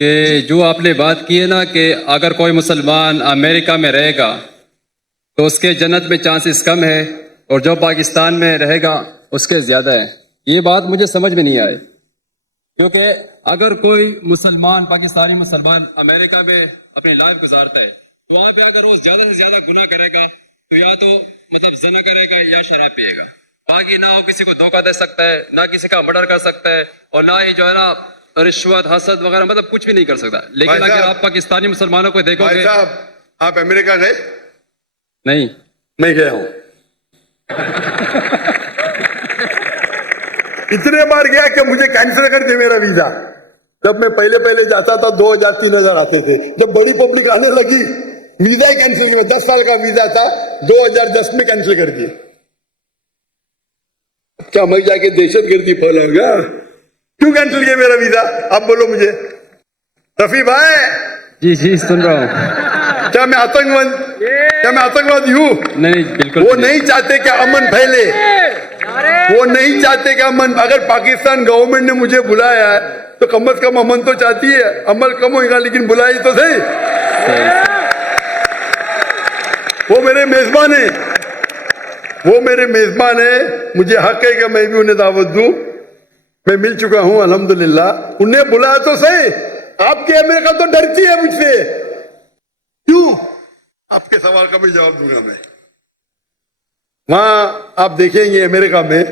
کہ جو آپ نے بات کی ہے نا کہ اگر کوئی مسلمان امریکہ میں رہے گا تو اس کے جنت میں چانسز کم ہے اور جو پاکستان میں رہے گا اس کے زیادہ ہے. یہ بات مجھے سمجھ میں نہیں آئی، کیونکہ اگر کوئی مسلمان پاکستانی مسلمان امریکہ میں اپنی لائف گزارتا ہے تو وہاں پہ اگر وہ زیادہ سے زیادہ گناہ کرے گا تو یا تو مطلب زنا کرے گا یا شراب پیے گا، باقی نہ وہ کسی کو دھوکہ دے سکتا ہے، نہ کسی کا مرڈر کر سکتا ہے، اور نہ ہی جو ہے نا رشوت حسد وغیرہ مطلب کچھ بھی نہیں کر سکتا. لیکن اگر آپ پاکستانی مسلمانوں کو دیکھو بھائی گے. صاحب آپ امریکہ گئے؟ نہیں. میں گیا ہوں، اتنے بار گیا کہ مجھے کینسل کر دے میرا ویزا. جب میں پہلے جاتا تھا 2000 3000 آتے تھے، جب بڑی پبلک آنے لگی ویزا ہی کینسل کیا. 10 سال کا ویزا تھا، 2010 میں کینسل کر دیا. کیا میں جا کے دہشت گردی پھیلاؤں گا؟ کیوں کینسل کیا میرا ویزا؟ آپ بولو مجھے. رفیع بھائی جی سن رہا ہوں. کیا میں آتنکوادی ہوں؟ نہیں بالکل. وہ نہیں چاہتے کہ امن پھیلے، وہ نہیں چاہتے کہ امن. اگر پاکستان گورنمنٹ نے مجھے بلایا ہے تو کم از کم امن تو چاہتی ہے. عمل کم ہوگا لیکن بلائی تو صحیح. وہ میرے میزبان ہیں، وہ میرے میزبان ہیں. مجھے حق ہے کہ میں بھی انہیں دعوت دوں. میں مل چکا ہوں الحمدللہ. انہیں بلایا تو صحیح. آپ کی امریکہ تو ڈرتی ہے مجھ سے. کیوں؟ آپ کے سوال کا بھی جواب دوں گا میں. وہاں آپ دیکھیں گے امریکہ میں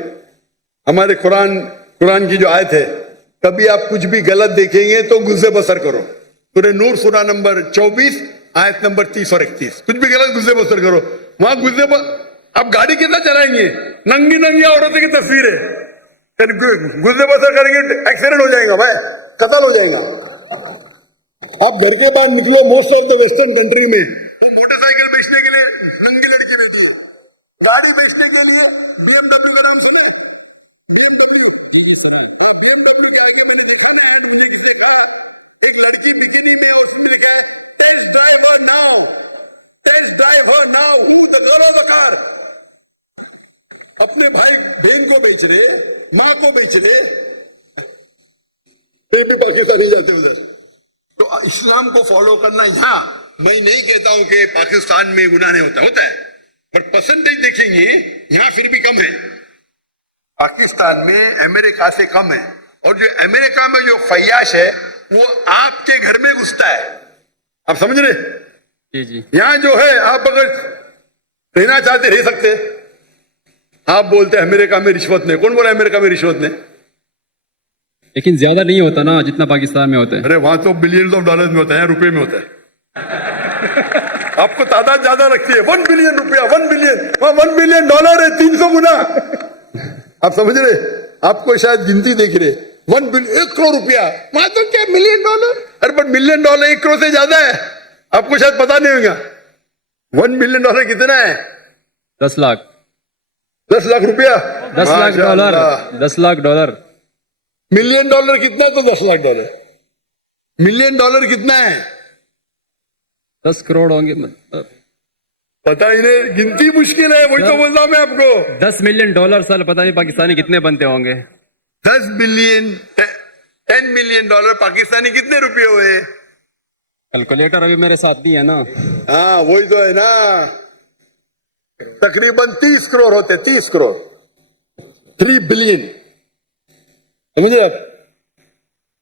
ہمارے قرآن کی جو آیت ہے، کبھی آپ کچھ بھی غلط دیکھیں گے تو گزر بسر کرو. سورہ نور سورہ نمبر 24 آیت نمبر 30 اور 31. کچھ بھی غلط گزر بسر کرو. وہاں آپ گاڑی کتنا چلائیں گے؟ ننگی عورتوں کی تصویر ہے. گزر بسر کریں گے ایکسیڈنٹ ہو جائے گا بھائی، قتل ہو جائے گا. آپ گھر کے باہر نکلو most of the western country میں موٹر سائیکل بیچنے کے لیے ننگی لڑکی رہتی ہے، گاڑی بیچنے کے لیے BMW کا نام سنے؟ BMW کے آگے میں نے دیکھا نا، مجھے کسی نے کہا ایک لڑکی بکینی میں اور اس میں لکھا ہے test drive her now, test drive her now. Who the girl of the car. اپنے بھائی بہن کو بیچ رہے، ماں کو بیچ رہے. بھی پاکستانی جاتے ادھر. تو اسلام کو فالو کرنا. یہاں میں نہیں کہتا ہوں کہ پاکستان میں گناہ نہیں ہوتا ہے، پر پرسنٹیج دیکھیں گے یہاں پھر بھی کم ہے. پاکستان میں امریکہ سے کم ہے. اور جو امریکہ میں جو فیاش ہے وہ آپ کے گھر میں گھستا ہے. آپ سمجھ رہے؟ جی یہاں جو ہے آپ اگر رہنا چاہتے رہ سکتے. آپ بولتے امریکہ میں رشوت نہیں. کون بولا امریکہ میں رشوت نہیں؟ لیکن زیادہ نہیں ہوتا نا جتنا پاکستان میں ہوتا ہے. ارے وہاں تو بلینز آف ڈالرز میں ہوتا ہے، روپے میں ہوتا ہے. آپ کو تعداد زیادہ رکھتی ہے. 1 بلین روپیہ، 1 بلین، وہاں 1 بلین ڈالر ہے 300 گنا. آپ سمجھ رہے؟ آپ کو شاید گنتی دیکھ رہے. 1 بلین 1 کروڑ روپیہ، وہاں تو کیا million dollar. Array but million dollar 1 crore سے زیادہ ہے. آپ کو شاید پتا نہیں ہوگا 1 بلین ڈالر کتنا ہے. 10 لاکھ 10 لاکھ روپیہ، 10 lakh dollar 10 lakh dollar. Million dollar کتنا ہے تو 10 لاکھ ڈالر. ملین ڈالر کتنا ہے؟ 10 کروڑ ہوں گے. پتا ہی نہیں، گنتی مشکل ہے. وہی تو بولتا ہوں میں آپ کو. 10 ملین ڈالر سال پتہ نہیں پاکستانی کتنے بنتے ہوں گے. 10 بلین 10 ملین ڈالر پاکستانی کتنے روپے ہوئے؟ کیلکولیٹر ابھی میرے ساتھ نہیں ہے نا. ہاں وہی تو ہے نا. تقریباً 30 کروڑ ہوتے. 30 کروڑ 3 بلین. سمجھے آپ؟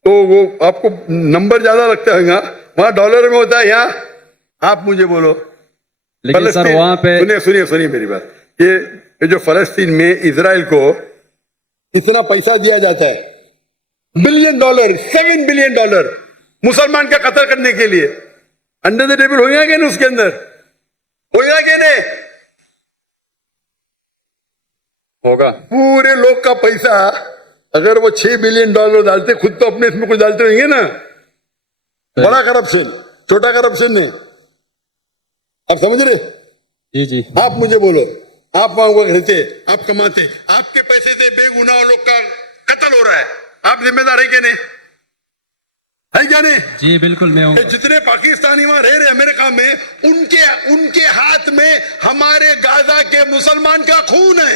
تو وہ آپ کو نمبر زیادہ لگتا ہے. وہاں ڈالر میں ہوتا ہے، یہاں آپ مجھے بولو. لیکن سر وہاں پہ سنیے میری بات. یہ جو فلسطین میں اسرائیل کو اتنا پیسہ دیا جاتا ہے، بلین ڈالر، 7 بلین ڈالر مسلمان کا قتل کرنے کے لیے. انڈر دا ٹیبل ہوگا کہ نہیں؟ اس کے اندر ہوگا کہ نہیں؟ ہوگا. پورے لوگ کا پیسہ اگر وہ 6 بلین ڈالر ڈالتے، خود تو اپنے اس میں کچھ ڈالتے ہوئیں گے نا. بڑا کرپشن، چھوٹا کرپشن نہیں. آپ سمجھ رہے؟ جی آپ مجھے بولو، آپ وہاں رہتے، آپ کماتے، آپ کے پیسے سے بے گناہ لوگ کا قتل ہو رہا ہے. آپ ذمہ دار ہے کہ نہیں؟ ہے کیا نہیں؟ جی بالکل میں ہوں. جتنے پاکستانی وہاں رہ رہے امریکہ میں، ان کے ہاتھ میں ہمارے غزہ کے مسلمان کا خون ہے.